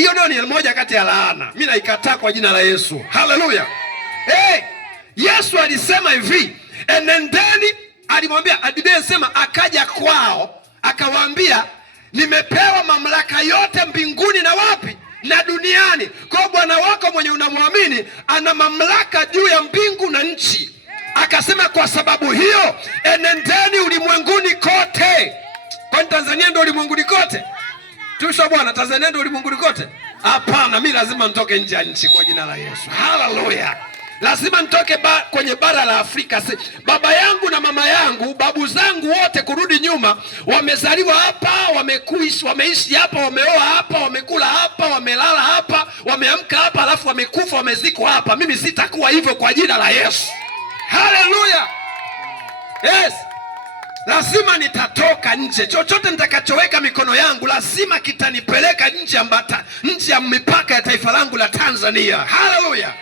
Hiyo ndio ni moja kati ya laana. Mimi naikataa kwa jina la Yesu. Haleluya. Yesu alisema hivi, enendeni, alimwambia, Biblia inasema akaja kwao, akawaambia nimepewa mamlaka yote mbinguni na wapi? Na duniani. Kwa Bwana wako mwenye unamwamini ana mamlaka juu ya mbingu na nchi. Akasema kwa sababu hiyo enendeni ulimwenguni kote. Kwani Tanzania ndio ulimwenguni kote? Tusha Bwana, Tanzania ndio ulimwenguni kote? Hapana, mimi lazima nitoke nje ya nchi kwa jina la Yesu. Haleluya. Lazima nitoke kwenye bara la Afrika. Baba yangu na mama yangu, babu zangu wote kurudi nyuma, wamezaliwa hapa, wameishi hapa, wameoa hapa, wamekula hapa, wamelala hapa, wameamka hapa, alafu wamekufa, wamezikwa hapa. Mimi sitakuwa hivyo kwa jina la Yesu. Haleluya. Yes. Lazima nitatoka nje. Chochote nitakachoweka mikono yangu lazima kitanipeleka nje ya mipaka ya taifa langu la Tanzania. Haleluya.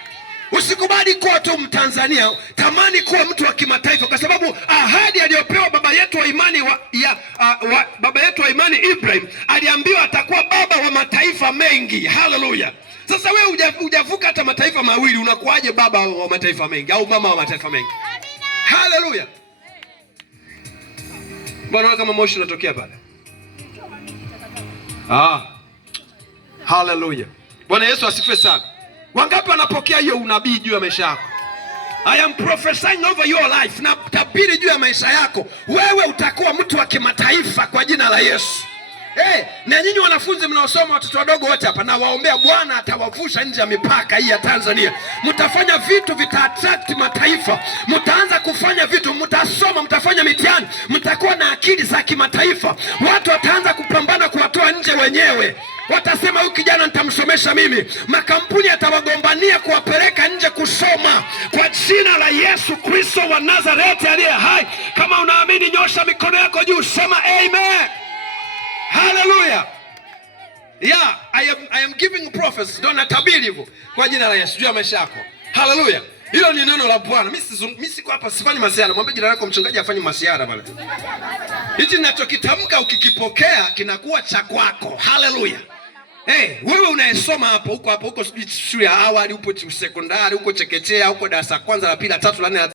Usikubali kuwa tu Mtanzania, tamani kuwa mtu wa kimataifa, kwa sababu ahadi aliyopewa baba yetu wa imani baba yetu wa imani Ibrahim, aliambiwa atakuwa baba wa mataifa mengi. Haleluya. Sasa wewe hujavuka hata mataifa mawili, unakuaje baba wa mataifa mengi au mama wa mataifa mengi? Haleluya. Bwana, kama moshi unatokea pale. Haleluya. Bwana Yesu asifiwe sana. Wangapi wanapokea hiyo unabii juu ya maisha yako? I am prophesying over your life. Na tabiri juu ya maisha yako, wewe utakuwa mtu wa kimataifa kwa jina la Yesu. Na nyinyi wanafunzi mnaosoma, watoto wadogo wote hapa, na waombea Bwana atawavusha nje ya mipaka hii ya Tanzania. Mtafanya vitu vita-attract mataifa. Mtaanza kufanya vitu, mtasoma, mtafanya mitihani, mtakuwa na akili za kimataifa. Watu wataanza kupambana kuwatoa nje wenyewe. Watasema huyu kijana nitamsomesha mimi. Makampuni yatawagombania kuwapeleka nje kusoma. Kwa jina la Yesu Kristo wa Nazareti aliye hai, kama unaamini nyosha mikono yako juu, sema amen. Hallelujah. Yeah, I am giving prophecy. Ndio natabiri hivyo kwa jina la Yesu juu ya maisha yako. Hallelujah. Hilo ni neno la Bwana. Mimi siko hapa sifanyi masiara. Mwambie jirani yako mchungaji afanye masiara pale. Hichi ninachokitamka ukikipokea kinakuwa cha kwako. Hallelujah. Wewe unayesoma hapo huko shule ya awali, upo sekondari, uko chekechea, uko darasa kwanza, la pili, la tatu, la nne,